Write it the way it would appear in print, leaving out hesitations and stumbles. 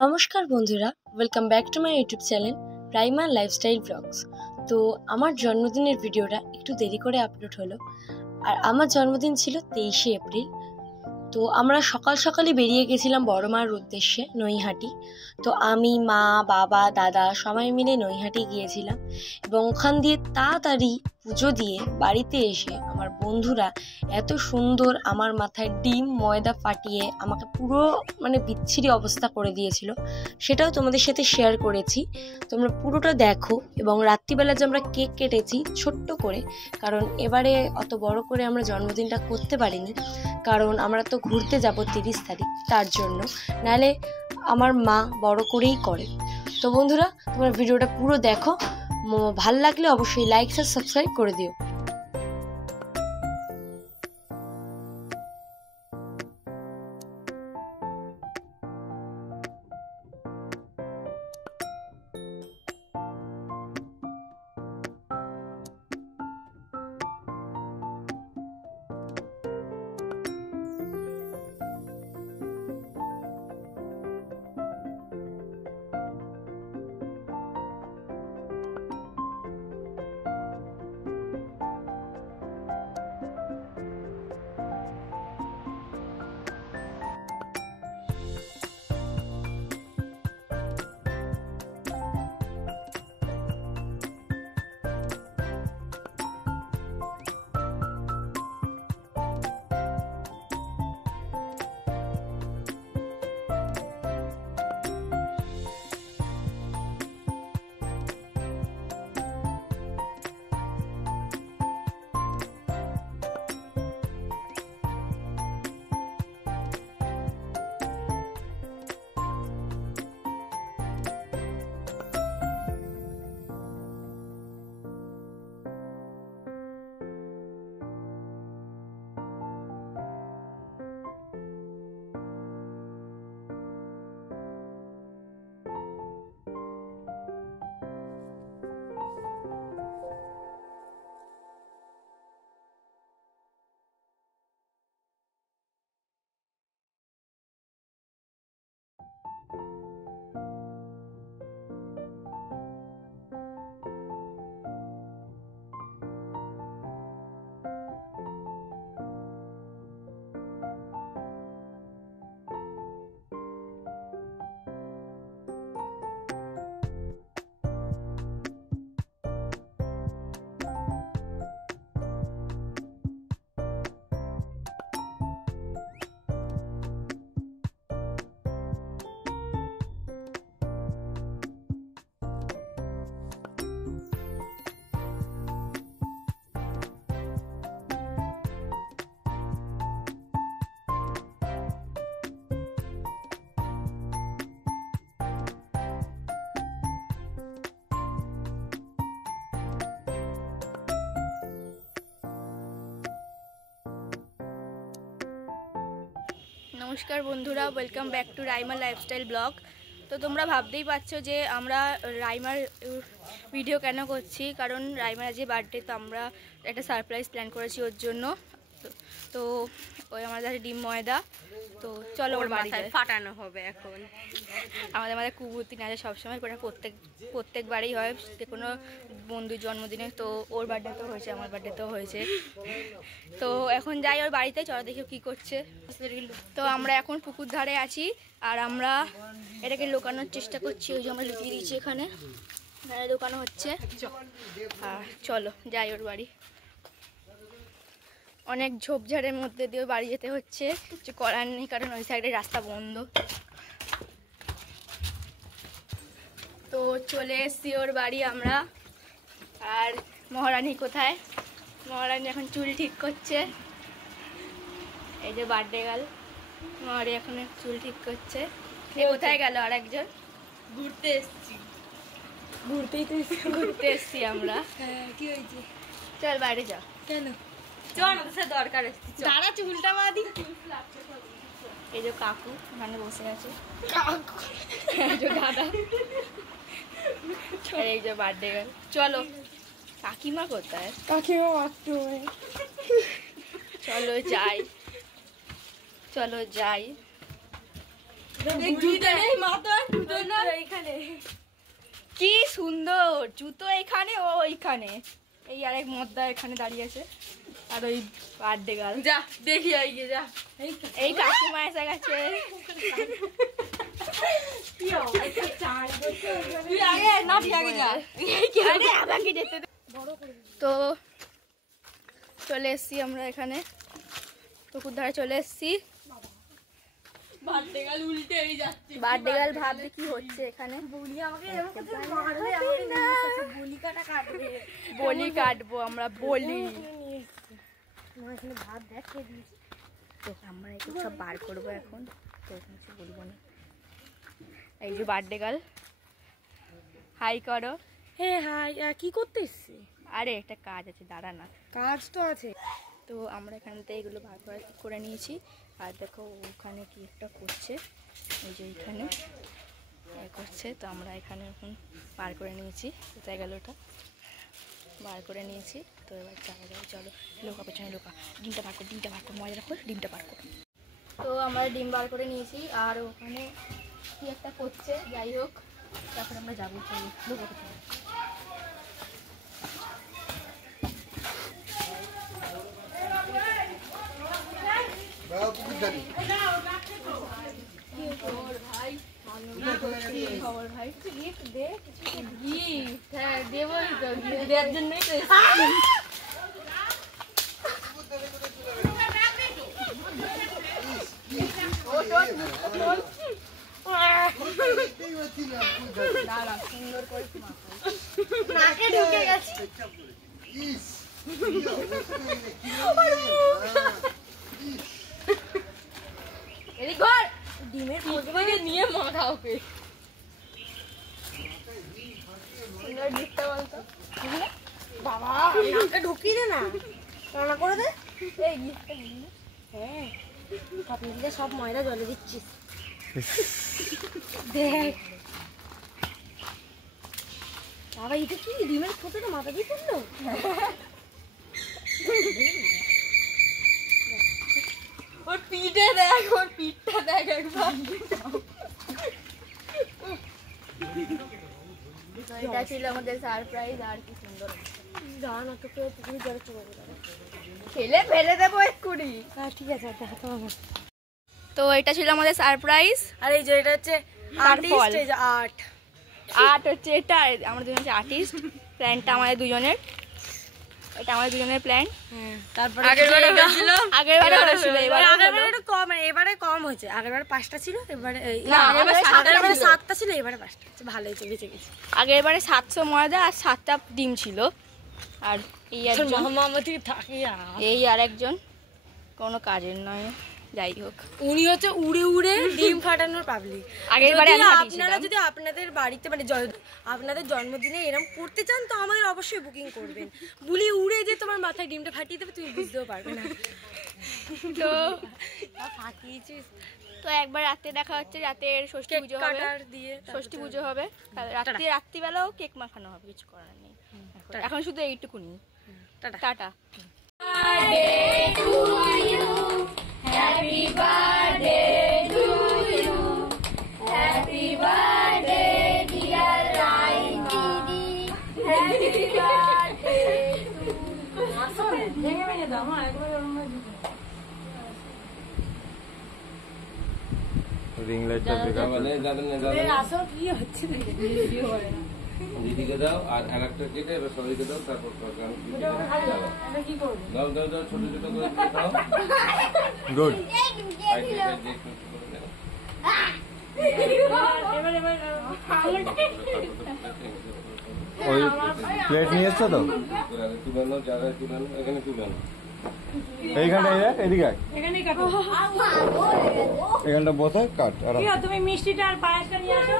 নমস্কার বন্ধুরা, welcome back to my YouTube channel Raima Lifestyle Vlogs. তো আমার জন্মদিনের ভিডিওটা একটু দেরি করে আপলোড হলো। আর আমার জন্মদিন ছিল 23শে এপ্রিল। তো আমরা সকাল সকালই বেরিয়ে গেছিলাম বড় মার উদ্দেশ্যে নৈহাটি। তো আমি, মা, বাবা, দাদা সবাই মিলে নৈহাটি গিয়েছিলাম এবং ওখান দিয়ে তাড়াতাড়ি পুজো দিয়ে বাড়িতে এসে আমার বন্ধুরা এত সুন্দর আমার মাথায় ডিম ময়দা ফাটিয়ে আমাকে পুরো বিচ্ছিরি অবস্থা করে দিয়েছিল। সেটাও তোমাদের সাথে শেয়ার করেছি, তোমরা পুরোটা দেখো। এবং রাত্রিবেলা যে আমরা কেক কেটেছি ছোট্ট করে, কারণ এবারে অত বড় করে আমরা জন্মদিনটা করতে পারিনি, কারণ আমরা তো ঘুরতে যাব 30 তারিখ, তার জন্য। নাহলে আমার মা বড় করেই করে। তো বন্ধুরা, তোমরা ভিডিওটা পুরো দেখো, ভাল লাগলে অবশ্যই লাইক আর সাবস্ক্রাইব করে দিও। নমস্কার বন্ধুরা, welcome back two Raima lifestyle blog. তো তোমরা ভাবতেই পারছো যে আমরা রাইমার ভিডিও কেন করছি, কারণ রাইমার যে বার্থডে, তো আমরা একটা সারপ্রাইজ প্ল্যান করেছি ওর জন্য। তো ওই আমাদের ডিম ময়দা, তো চলো ওর মাথায় ফাটানো হবে। এখন আমাদের কুবুতি নাচে সবসময় করে প্রত্যেকবারই হয়, যে কোনো বন্ধুর জন্মদিনে। তো ওর বার্থডেতেও হয়েছে, আমার বার্থডেতেও হয়েছে। তো এখন যাই ওর বাড়িতে, চলো দেখি কী করছে। তো আমরা এখন পুকুর ধারে আছি, আর আমরা এটাকে লুকানোর চেষ্টা করছি। ওই যে আমরা লুকিয়ে দিয়েছি, এখানে লুকানো হচ্ছে। আর চলো যাই ওর বাড়ি। অনেক ঝোপঝাড়ের মধ্যে দিয়ে বাড়ি যেতে হচ্ছে, কিছু করার নেই, কারণ ওই সাইডে রাস্তা বন্ধ। তো চলে এসছি ওর বাড়ি আমরা। আর মহারানী কোথায়? মহারানী এখন চুল ঠিক করছে। এই যে বার্থডে গার্ল মহারানী এখন চুল ঠিক করছে। কোথায় গেল আর একজন? ঘুরতে এসছি। ঘুরতে এসছি আমরা। কি হয়েছে? চল বাইরে যা। কেন? চল, আমাদের সাথে দরকার আছে। দাঁড়া, চুলটা বাঁধি। এই যে কাকু ওখানে বসে আছে, কাকু দাদা, এই যে বার্থডে গার্ল। চলো কাকিমা কোথায়? কাকিমা বাথরুমে। চলো যাই, চলো যাই। মাথা কি সুন্দর জুতো এখানে ও ওইখানে, এই আরেক মদ্দা এখানে দাঁড়িয়ে আছে, আর ওই বার্থডে গার্ল যা দেখি আইগে যা। এই কাকিমা এসে গেছে। তুই আগে না, তুই আগে যা। আরে আমাকে যেতে দে। তো চলে এসছি আমরা এখানে, পুকুর ধারে চলে এসছি। বার্থডে গার্ল উল্টেই যাচ্ছে। বার্থডে গার্ল ভাববে কি হচ্ছে এখানে। বলি কাটবো আমরা, বলি ভাত দেখে দিয়েছি তো আমরা একটু সব বার করবো এখন, তো কিছু বলবো না। এই যে বার্থডে গার্ল, হাই করো। হে হাই, কি করতে এসছি? আরে একটা কাজ আছে, দাঁড়া না। কাজ তো আছে। তো আমরা এখান থেকে এগুলো বার করে নিয়েছি। আর দেখো ওখানে কি একটা করছে, এই যে এখানে করছে। তো আমরা এখানে এখন বার করে নিয়েছি, কোথায় গেল ওটা, বার করে নিয়েছি। তো এবার যাওয়া যাবে, চলো। লোকা পেছনে লোকা, ডিমটা বার কর, ডিমটা বার কর, মজা রাখো, ডিমটা বার কর। তো আমরা ডিম বার করে নিয়েছি, আর ওখানে কি একটা করছে, যাই হোক তারপর আমরা যাবো, চলো লোকা পেছনে। খবর ভাই, গিফট দে, গিফট, হ্যাঁ দেবই তো, গিফট দেওয়ার জন্যই তো এসেছি। দাঁড়া সুন্দর করে নাকে ঢুকে গেছে। এদিক ঘর। ডিমের ফোঁটাকে নিয়ে মাখা ওকে। সুন্দর গিফটটা বলতো। বাবা নাকে ঢুকিয়ে দে না, রান্না করে দে। এই গিফটটা হ্যাঁ, আপনি দিলে সব ময়লা জলে দিচ্ছিস। দেখ বাবা, এটা কি ডিমের ফোঁটাটা মাথা দিয়ে পড়লো? ওর পিঠে দেখ, ওর পিঠটা দেখ একবার। এটা ছিল আমাদের সারপ্রাইজ। আর কি সুন্দর, দাঁড়া না, তোকে পুকুরে জলে চলে যাবে। খেলে ফেলে দেবো এক্ষুনি। হ্যাঁ ঠিক আছে, দেখাতে হবে। তো এটা ছিল আমাদের সারপ্রাইজ। আর এই যে এটা হচ্ছে আর্টিস্ট, এই যে আর্ট আর্ট হচ্ছে এটা, আমরা দুজন হচ্ছে আর্টিস্ট। প্ল্যানটা আমাদের দুজনের, এটা আমাদের দুজনের প্ল্যান। তারপরে আগেরবারে হয়েছিল, আগেরবারে হয়েছিল, এবারে আগেরবারে একটু কম, এবারে কম হয়েছে। আগেরবারে 5টা ছিল, এবারে না, আগেরবারে 7টা ছিল, এবারে 5টা। ভালোই চলেছে গেছে। আগেরবারে 700 ময়দা আর 7টা ডিম ছিল। আর এই একজন, মহামামতি থাকি, এই আর একজন কোনো কাজের নয়, যাই হোক উনি হচ্ছে উড়ে উড়ে ডিম ফাটানোর পাবলিক। আগেরবারে আমি আপনারা ফাটিয়েছিলাম। যদি আপনাদের বাড়িতে মানে আপনাদের জন্মদিনে এরকম করতে চান, তো আমাদের অবশ্যই বুকিং করবেন। বুলি উড়ে যে তোমার মাথায় ডিমটা ফাটিয়ে দেবে, তুমি বুঝতেও পারবে না। তো ফাটিয়েছিস তো একবার রাতে দেখা হচ্ছে, রাতের ষষ্ঠী কেক পুজো হবে, কাটার দিয়ে, ষষ্ঠী পুজো হবে রাত্রিবেলাও কেক মাখানো হবে, কিছু করার নেই। এখন শুধু এইটুকুনি, টাটা। টাটা। রিং লাইটটা বেকার মানে যাবেন না যাবেন আসো, কি হচ্ছে দিদিকে দাও আর আরেকটা কেটে এবার সবাইকে দাও, তারপর কি করবো? দাও দাও দাও, ছোট ছোট করে দিয়ে দাও। গুড। ওই প্লেট নিয়ে এসছো তো? তুলানো যারা তুলানো এখানে তুলানো, এইখানটা এদিকে আয়। এখানটা বসে কাট। তুমি মিষ্টিটা আর পায়েসটা নিয়ে আসো।